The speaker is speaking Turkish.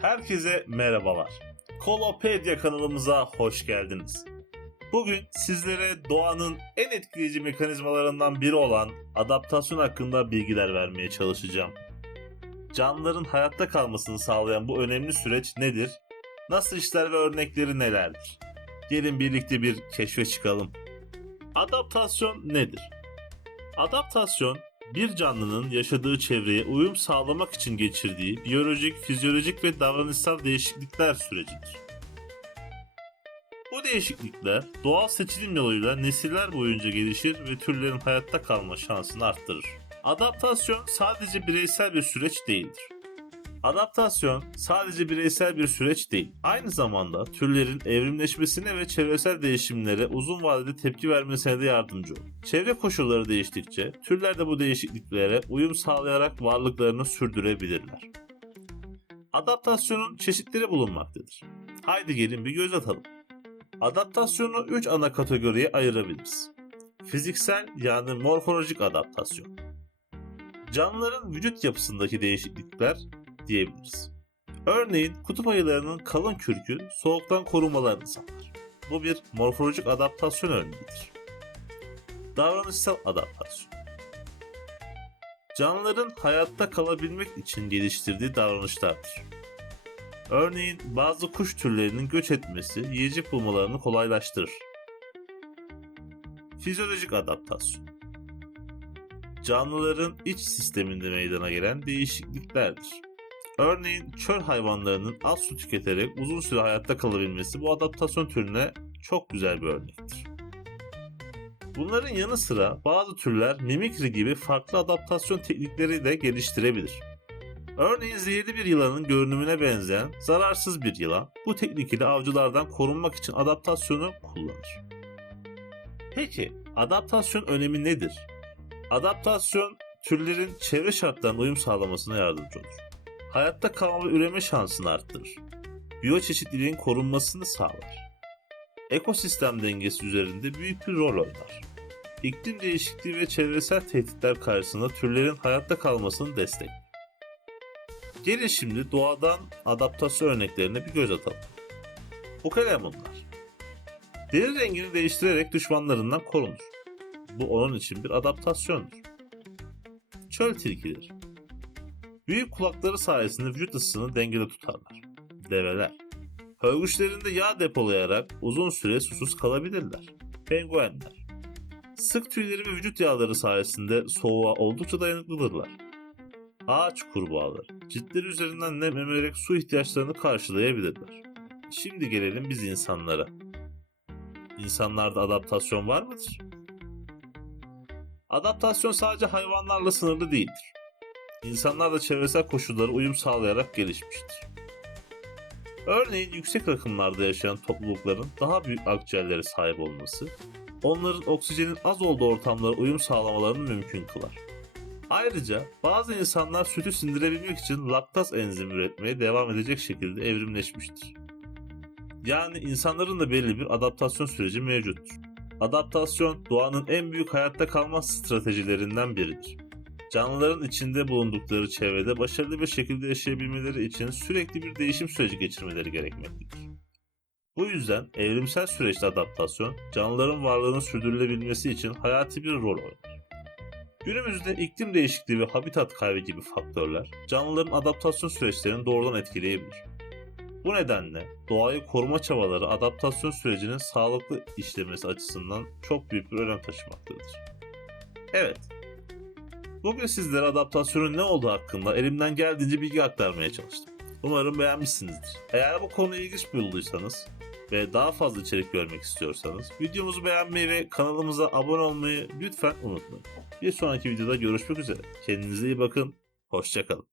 Herkese merhabalar. Kolopedia kanalımıza hoş geldiniz. Bugün sizlere doğanın en etkileyici mekanizmalarından biri olan adaptasyon hakkında bilgiler vermeye çalışacağım. Canlıların hayatta kalmasını sağlayan bu önemli süreç nedir? Nasıl işler ve örnekleri nelerdir? Gelin birlikte bir keşfe çıkalım. Adaptasyon nedir? Adaptasyon, bir canlının yaşadığı çevreye uyum sağlamak için geçirdiği biyolojik, fizyolojik ve davranışsal değişiklikler sürecidir. Bu değişiklikler doğal seçilim yoluyla nesiller boyunca gelişir ve türlerin hayatta kalma şansını arttırır. Adaptasyon sadece bireysel bir süreç değildir. Adaptasyon sadece bireysel bir süreç değil, aynı zamanda türlerin evrimleşmesine ve çevresel değişimlere uzun vadede tepki vermesine de yardımcı olur. Çevre koşulları değiştikçe türler de bu değişikliklere uyum sağlayarak varlıklarını sürdürebilirler. Adaptasyonun çeşitleri bulunmaktadır. Haydi gelin bir göz atalım. Adaptasyonu 3 ana kategoriye ayırabiliriz. Fiziksel yani morfolojik adaptasyon. Canlıların vücut yapısındaki değişiklikler diyebiliriz. Örneğin kutup ayılarının kalın kürkü soğuktan korumalarını sağlar. Bu bir morfolojik adaptasyon örneğidir. Davranışsal adaptasyon. Canlıların hayatta kalabilmek için geliştirdiği davranışlardır. Örneğin bazı kuş türlerinin göç etmesi yiyecek bulmalarını kolaylaştırır. Fizyolojik adaptasyon. Canlıların iç sisteminde meydana gelen değişikliklerdir. Örneğin çöl hayvanlarının az su tüketerek uzun süre hayatta kalabilmesi bu adaptasyon türüne çok güzel bir örnektir. Bunların yanı sıra bazı türler mimikri gibi farklı adaptasyon teknikleri de geliştirebilir. Örneğin zehirli bir yılanın görünümüne benzeyen zararsız bir yılan bu teknik ile avcılardan korunmak için adaptasyonu kullanır. Peki adaptasyon önemi nedir? Adaptasyon türlerin çevre şartlarına uyum sağlamasına yardımcı olur. Hayatta kalma ve üreme şansını arttırır. Biyoçeşitliliğin korunmasını sağlar. Ekosistem dengesi üzerinde büyük bir rol oynar. İklim değişikliği ve çevresel tehditler karşısında türlerin hayatta kalmasını destekler. Gelin şimdi doğadan adaptasyon örneklerine bir göz atalım. Ukelemunlar. Deri rengini değiştirerek düşmanlarından korunur. Bu onun için bir adaptasyondur. Çöl tilkileri. Büyük kulakları sayesinde vücut ısısını dengede tutarlar. Develer. Hörgüçlerinde yağ depolayarak uzun süre susuz kalabilirler. Penguenler. Sık tüyleri ve vücut yağları sayesinde soğuğa oldukça dayanıklıdırlar. Ağaç kurbağaları. Ciltleri üzerinden nem emerek su ihtiyaçlarını karşılayabilirler. Şimdi gelelim biz insanlara. İnsanlarda adaptasyon var mıdır? Adaptasyon sadece hayvanlarla sınırlı değildir. İnsanlar da çevresel koşullara uyum sağlayarak gelişmiştir. Örneğin yüksek rakımlarda yaşayan toplulukların daha büyük akciğerlere sahip olması, onların oksijenin az olduğu ortamlara uyum sağlamalarını mümkün kılar. Ayrıca bazı insanlar sütü sindirebilmek için laktaz enzimi üretmeye devam edecek şekilde evrimleşmiştir. Yani insanların da belli bir adaptasyon süreci mevcuttur. Adaptasyon doğanın en büyük hayatta kalma stratejilerinden biridir. Canlıların içinde bulundukları çevrede başarılı bir şekilde yaşayabilmeleri için sürekli bir değişim süreci geçirmeleri gerekmektedir. Bu yüzden evrimsel süreçte adaptasyon, canlıların varlığının sürdürülebilmesi için hayati bir rol oynar. Günümüzde iklim değişikliği ve habitat kaybı gibi faktörler, canlıların adaptasyon süreçlerini doğrudan etkileyebilir. Bu nedenle doğayı koruma çabaları adaptasyon sürecinin sağlıklı işlemesi açısından çok büyük bir önem taşımaktadır. Evet, bugün sizlere adaptasyonun ne olduğu hakkında elimden geldiğince bilgi aktarmaya çalıştım. Umarım beğenmişsinizdir. Eğer bu konuya ilginç bulduysanız ve daha fazla içerik görmek istiyorsanız videomuzu beğenmeyi ve kanalımıza abone olmayı lütfen unutmayın. Bir sonraki videoda görüşmek üzere. Kendinize iyi bakın. Hoşça kalın.